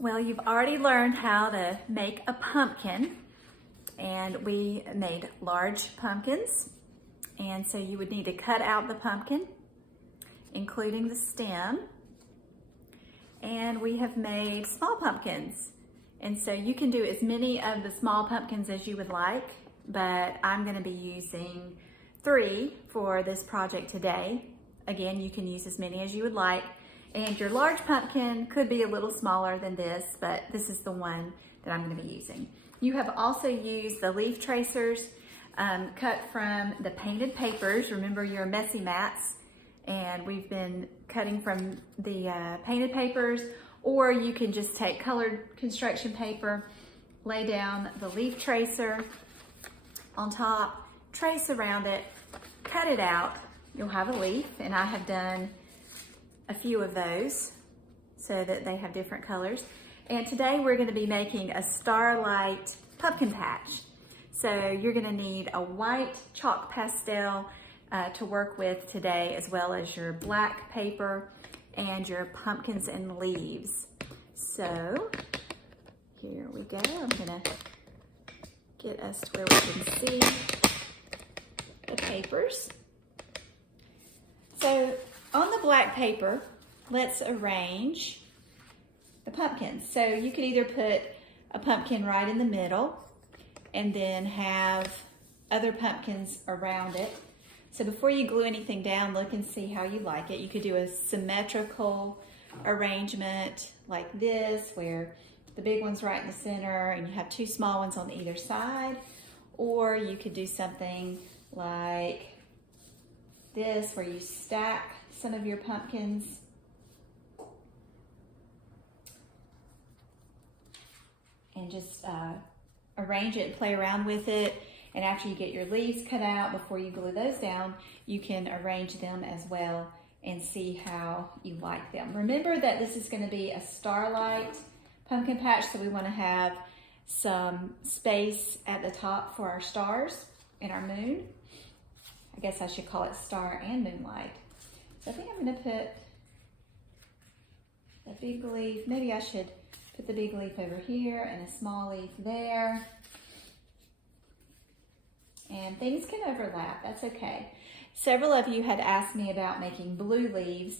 Well, you've already learned how to make a pumpkin, and we made large pumpkins. And so you would need to cut out the pumpkin, including the stem. And we have made small pumpkins. And so you can do as many of the small pumpkins as you would like, but I'm gonna be using 3 for this project today. Again, you can use as many as you would like. And your large pumpkin could be a little smaller than this, but this is the one that I'm gonna be using. You have also used the leaf tracers cut from the painted papers. Remember your messy mats, and we've been cutting from the painted papers, or you can just take colored construction paper, lay down the leaf tracer on top, trace around it, cut it out. You'll have a leaf, and I have done a few of those so that they have different colors. And today we're going to be making a Starlight pumpkin patch. So you're going to need a white chalk pastel to work with today, as well as your black paper and your pumpkins and leaves. So here we go. I'm going to get us to where we can see the papers. So on the black paper, let's arrange the pumpkins. So you could either put a pumpkin right in the middle and then have other pumpkins around it. So before you glue anything down, look and see how you like it. You could do a symmetrical arrangement like this, where the big one's right in the center and you have 2 small ones on either side. Or you could do something like this, where you stack some of your pumpkins and just arrange it and play around with it. And after you get your leaves cut out, before you glue those down, you can arrange them as well and see how you like them. Remember that this is going to be a Starlight pumpkin patch, so we want to have some space at the top for our stars and our moon. I guess I should call it star and moonlight. So I think I'm going to put a big leaf. Maybe I should put the big leaf over here and a small leaf there. And things can overlap, that's okay. Several of you had asked me about making blue leaves,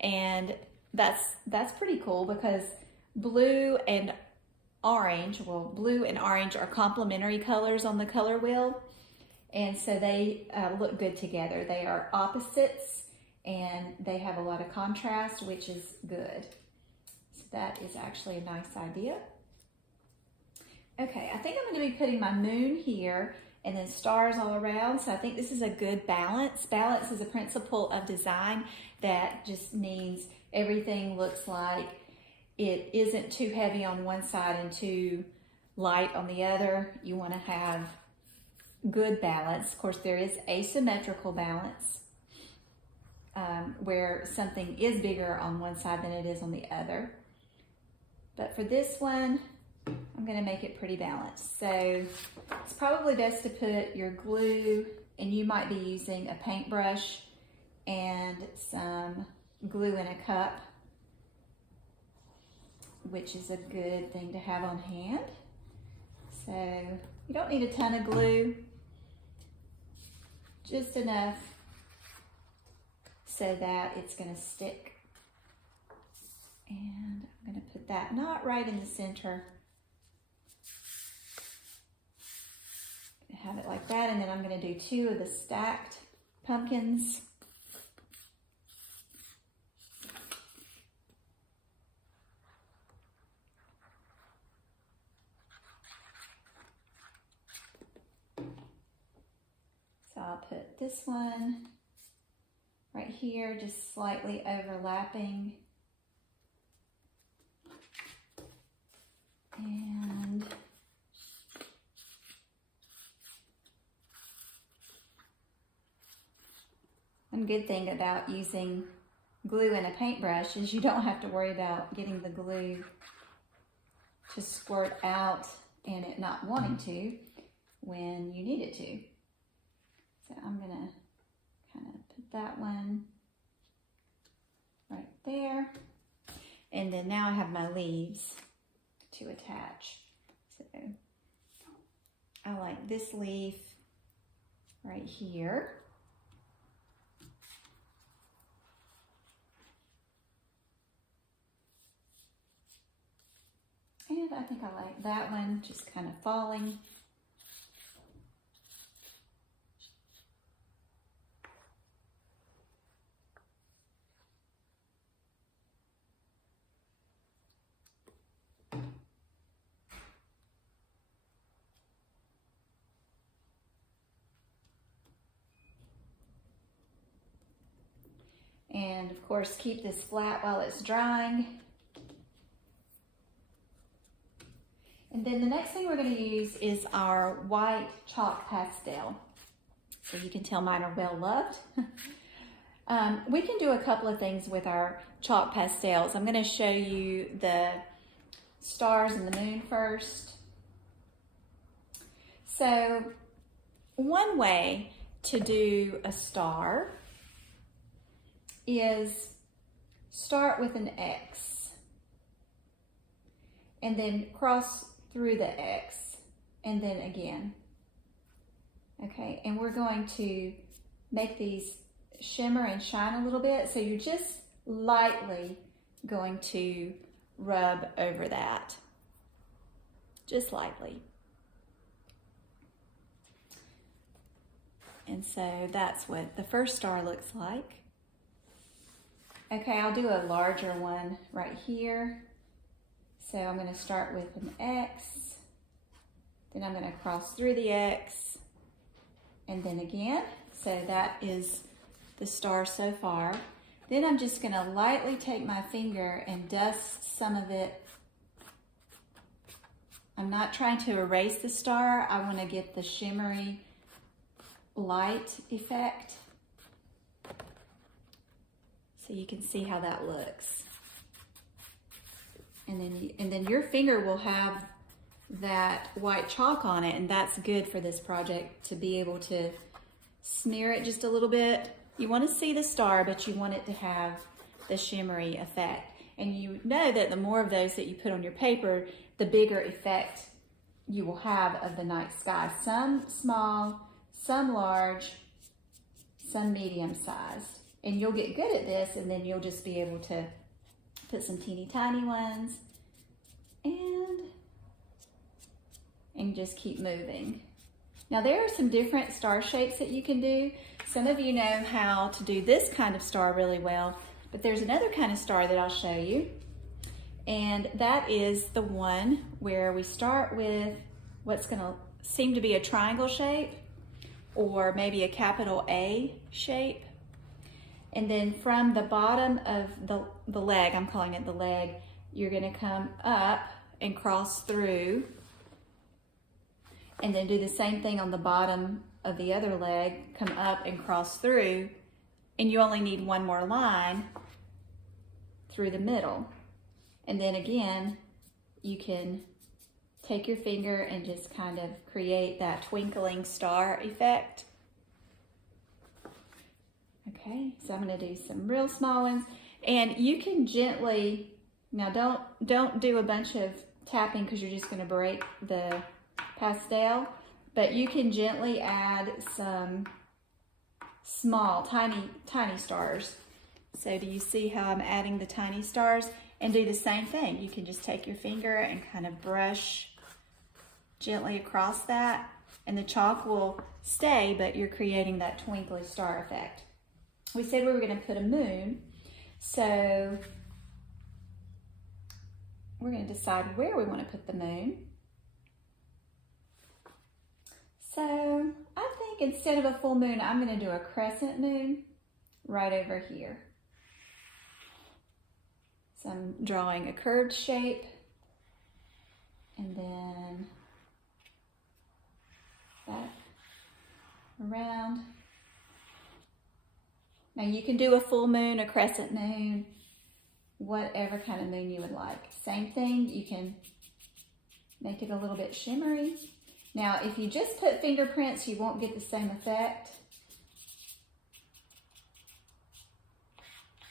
and that's pretty cool because blue and orange, well, blue and orange are complementary colors on the color wheel. And so they look good together. They are opposites and they have a lot of contrast, which is good. So that is actually a nice idea. Okay, I think I'm going to be putting my moon here and then stars all around. So I think this is a good balance. Balance is a principle of design that just means everything looks like it isn't too heavy on one side and too light on the other. You want to have good balance. Of course, there is asymmetrical balance where something is bigger on one side than it is on the other. But for this one, I'm going to make it pretty balanced. So it's probably best to put your glue, and you might be using a paintbrush and some glue in a cup, which is a good thing to have on hand. So you don't need a ton of glue, just enough so that it's going to stick. And I'm going to put that not right in the center. Have it like that, and then I'm going to do 2 of the stacked pumpkins. So I'll put this one right here, just slightly overlapping. And one good thing about using glue in a paintbrush is you don't have to worry about getting the glue to squirt out and it not wanting to when you need it to. So I'm going to kind of put that one right there. And then now I have my leaves. to attach. So I like this leaf right here. And I think I like that one just kind of falling. And of course, keep this flat while it's drying. And then the next thing we're going to use is our white chalk pastel. So you can tell mine are well loved. We can do a couple of things with our chalk pastels. I'm going to show you the stars and the moon first. So one way to do a star is start with an X and then cross through the X and then again. Okay, and we're going to make these shimmer and shine a little bit, so you're just lightly going to rub over that, just lightly. And so that's what the first star looks like. Okay, I'll do a larger one right here. So I'm going to start with an X, then I'm going to cross through the X, and then again. So that is the star so far. Then I'm just going to lightly take my finger and dust some of it. I'm not trying to erase the star. I want to get the shimmery light effect. So you can see how that looks. And then your finger will have that white chalk on it, and that's good for this project, to be able to smear it just a little bit. You want to see the star, but you want it to have the shimmery effect. And you know that the more of those that you put on your paper, the bigger effect you will have of the night sky. Some small, some large, some medium sized. And you'll get good at this, and then you'll just be able to put some teeny tiny ones and just keep moving. Now there are some different star shapes that you can do. Some of you know how to do this kind of star really well, but there's another kind of star that I'll show you. And that is the one where we start with what's gonna seem to be a triangle shape, or maybe a capital A shape. And then from the bottom of the leg, I'm calling it the leg, you're gonna come up and cross through, and then do the same thing on the bottom of the other leg, come up and cross through, and you only need one more line through the middle. And then again, you can take your finger and just kind of create that twinkling star effect. Okay, so I'm gonna do some real small ones, and you can gently, now don't do a bunch of tapping because you're just gonna break the pastel, but you can gently add some small, tiny stars. So do you see how I'm adding the tiny stars? And do the same thing. You can just take your finger and kind of brush gently across that, and the chalk will stay, but you're creating that twinkly star effect. We said we were going to put a moon, so we're going to decide where we want to put the moon. So I think instead of a full moon, I'm going to do a crescent moon right over here. So I'm drawing a curved shape, and then that around. Now you can do a full moon, a crescent moon, whatever kind of moon you would like. Same thing, you can make it a little bit shimmery. Now if you just put fingerprints, you won't get the same effect.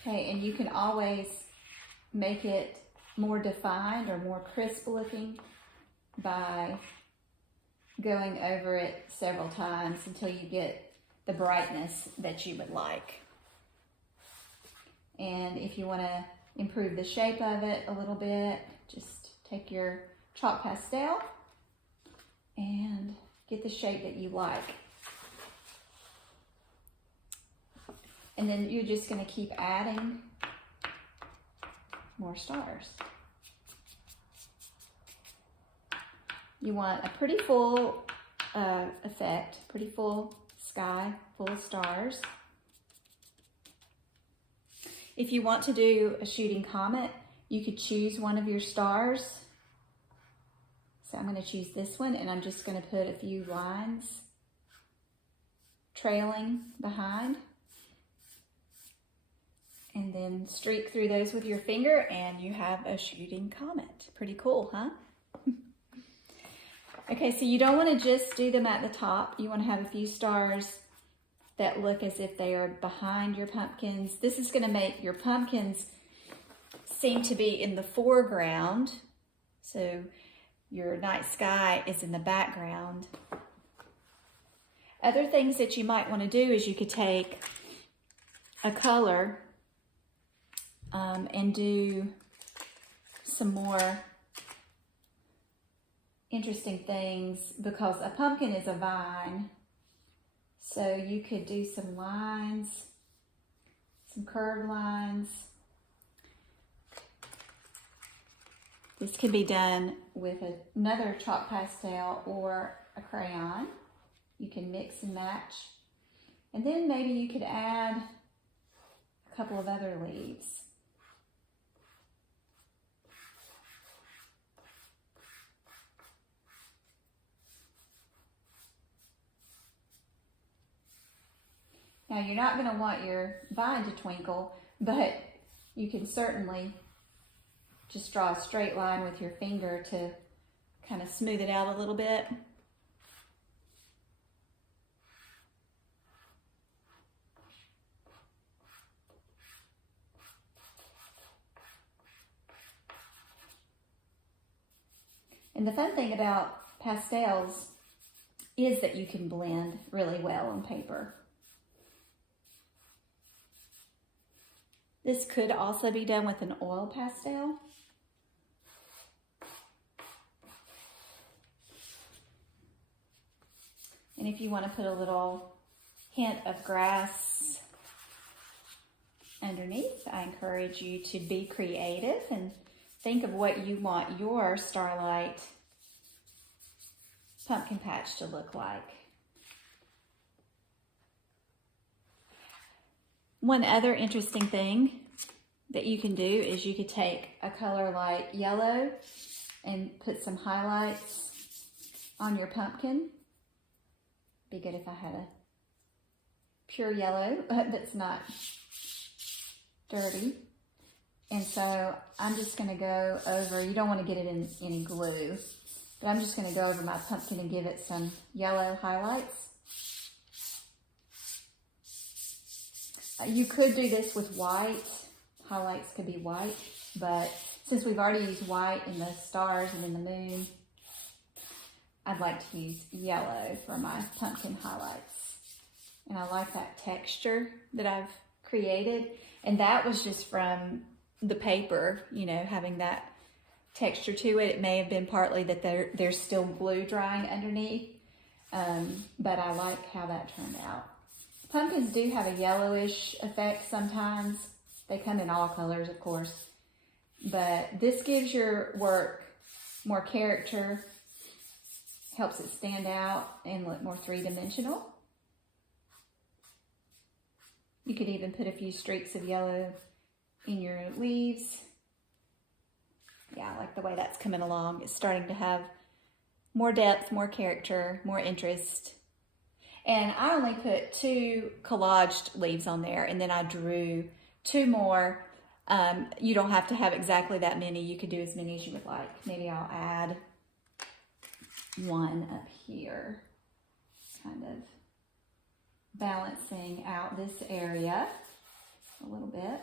Okay, and you can always make it more defined or more crisp looking by going over it several times until you get the brightness that you would like. And if you want to improve the shape of it a little bit, just take your chalk pastel and get the shape that you like. And then you're just going to keep adding more stars. You want a pretty full effect, pretty full sky, full of stars. If you want to do a shooting comet, you could choose one of your stars. So I'm going to choose this one, and I'm just going to put a few lines trailing behind. And then streak through those with your finger, and you have a shooting comet. Pretty cool, huh? Okay, so you don't want to just do them at the top. You want to have a few stars that look as if they are behind your pumpkins. This is going to make your pumpkins seem to be in the foreground. So your night sky is in the background. Other things that you might want to do is you could take a color and do some more interesting things, because a pumpkin is a vine. So you could do some lines, some curved lines. This can be done with another chalk pastel or a crayon. You can mix and match. And then maybe you could add a couple of other leaves. Now, you're not going to want your vine to twinkle, but you can certainly just draw a straight line with your finger to kind of smooth it out a little bit. And the fun thing about pastels is that you can blend really well on paper. This could also be done with an oil pastel. And if you want to put a little hint of grass underneath, I encourage you to be creative and think of what you want your Starlight pumpkin patch to look like. One other interesting thing that you can do is you could take a color like yellow and put some highlights on your pumpkin. Be good if I had a pure yellow that's not dirty. And so I'm just going to go over, you don't want to get it in any glue, but I'm just going to go over my pumpkin and give it some yellow highlights. You could do this with white. Highlights could be white, but since we've already used white in the stars and in the moon, I'd like to use yellow for my pumpkin highlights. And I like that texture that I've created. And that was just from the paper, you know, having that texture to it. It may have been partly that there's still glue drying underneath, but I like how that turned out. Pumpkins do have a yellowish effect sometimes. They come in all colors, of course, but this gives your work more character, helps it stand out and look more three-dimensional. You could even put a few streaks of yellow in your leaves. Yeah, I like the way that's coming along. It's starting to have more depth, more character, more interest. And I only put 2 collaged leaves on there, and then I drew 2 more. You don't have to have exactly that many. You could do as many as you would like. Maybe I'll add 1 up here, kind of balancing out this area a little bit.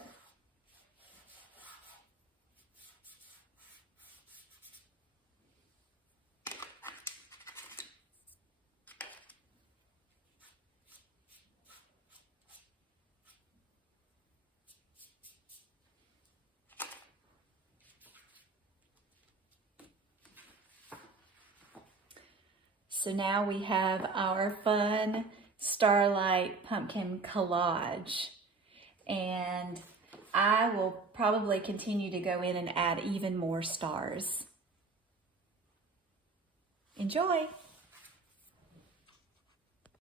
So now we have our fun Starlight pumpkin collage. And I will probably continue to go in and add even more stars. Enjoy!